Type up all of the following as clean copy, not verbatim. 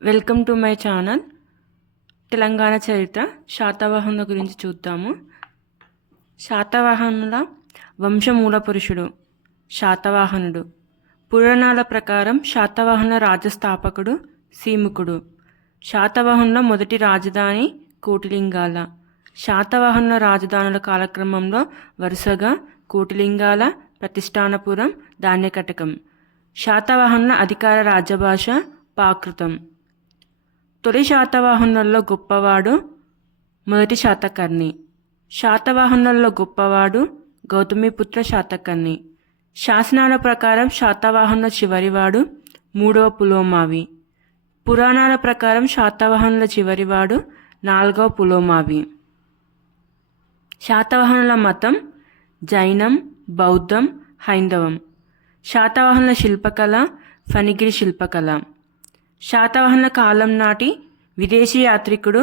Welcome to my channel. Telangana చరిత్ర శాతవాహనుల గురించి చూద్దాము. శాతవాహనుల వంశమూల పురుషుడు శాతవాహనుడు. పురాణాల ప్రకారం శాతవాహనుల రాజ్యస్థాపకుడు సీముకుడు. శాతవాహనుల మొదటి రాజధాని కోటిలింగాల. శాతవాహనుల రాజధానుల కాలక్రమంలో వరుసగా కోటిలింగాల, ప్రతిష్టానపురం, ధాన్యకటకం. శాతవాహనుల అధికార రాజభాష ప్రాకృతం. తొలి శాతవాహనులలో గొప్పవాడు మొదటి శాతకర్ణి. శాతవాహనులలో గొప్పవాడు గౌతమిపుత్ర శాతకర్ణి. శాసనాల ప్రకారం శాతవాహనుల చివరివాడు మూడవ పులోమావి. పురాణాల ప్రకారం శాతవాహనుల చివరివాడు నాలుగవ పులోమావి. శాతవాహనుల మతం జైనం, బౌద్ధం, హైందవం. శాతవాహనుల శిల్పకళ ఫణిగిరి శిల్పకళ. శాతవాహనుల కాలం నాటి విదేశీ యాత్రికుడు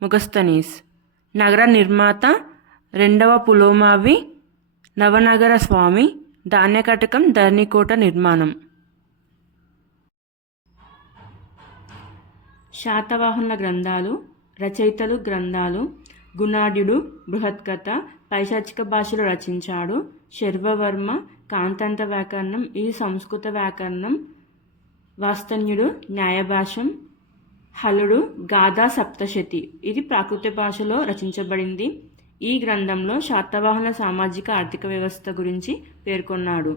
మొగస్తనీస్. నగర నిర్మాత రెండవ పులోమావి, నవనగర స్వామి, ధాన్యకటకం, ధరణికోట నిర్మాణం. శాతవాహనుల గ్రంథాలు రచయితలు గ్రంథాలు గుణాఢ్యుడు బృహత్కథ పైశాచిక భాషలో రచించాడు. శర్వవర్మ కాంతంత వ్యాకరణం, ఇది సంస్కృత వ్యాకరణం. వాస్తన్యుడు న్యాయభాష్యం. హలుడు గాథా సప్తశతి, ఇది ప్రాకృత భాషలో రచించబడింది. ఈ గ్రంథంలో శాతవాహనుల సామాజిక ఆర్థిక వ్యవస్థ గురించి పేర్కొన్నాడు.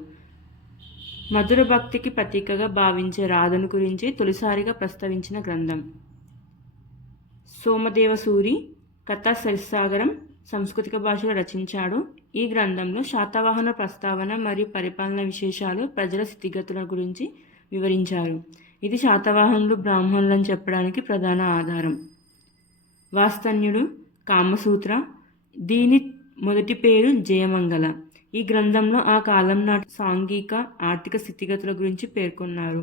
మధుర భక్తికి ప్రతీకగా భావించే రాధను గురించి తొలిసారిగా ప్రస్తావించిన గ్రంథం. సోమదేవసూరి కథా సరిసాగరం సంస్కృతిక భాషలో రచించాడు. ఈ గ్రంథంలో శాతవాహన ప్రస్తావన మరియు పరిపాలన విశేషాలు, ప్రజల స్థితిగతుల గురించి వివరించారు. ఇది శాతవాహనులు బ్రాహ్మణులని చెప్పడానికి ప్రధాన ఆధారం. వాస్తన్యుడు కామసూత్ర, దీని మొదటి పేరు జయమంగళ. ఈ గ్రంథంలో ఆ కాలం నాటి సాంఘిక ఆర్థిక స్థితిగతుల గురించి పేర్కొన్నారు.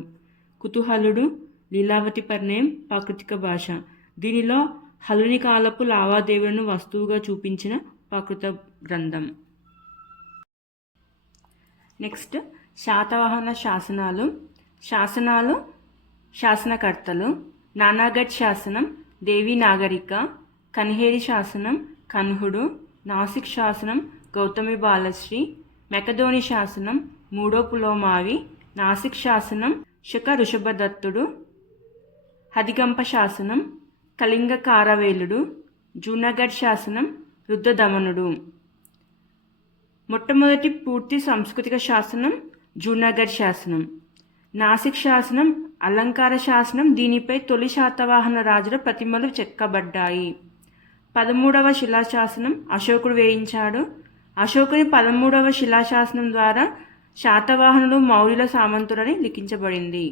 కుతూహలుడు లీలావతి పరిణయం ప్రాకృతిక భాష. దీనిలో హలుని కాలపు లావాదేవీలను వస్తువుగా చూపించిన ప్రాకృత గ్రంథం. నెక్స్ట్ శాతవాహన శాసనాలు. శాసనాలు శాసనకర్తలు. నానాగఢ్ శాసనం దేవి నాగరిక. కన్హేరి శాసనం కన్హుడు. నాసిక్ శాసనం గౌతమి బాలశ్రీ. మెకదోని శాసనం మూడో పులోమావి. నాసిక్ శాసనం శక ఋషభదత్తుడు. హదిగంప శాసనం కళింగ కారవేలుడు. జూనాగఢ్ శాసనం రుద్రదమనుడు. మొట్టమొదటి పూర్తి సాంస్కృతిక శాసనం జూనాగఢ్ శాసనం. నాసిక్ శాసనం అలంకార శాసనం. దీనిపై తొలి శాతవాహన రాజుల ప్రతిమలు చెక్కబడ్డాయి. 13వ శిలాశాసనం అశోకుడు వేయించాడు. అశోకుని 13వ శిలాశాసనం ద్వారా శాతవాహనులు మౌర్యుల సామంతులని లిఖించబడింది.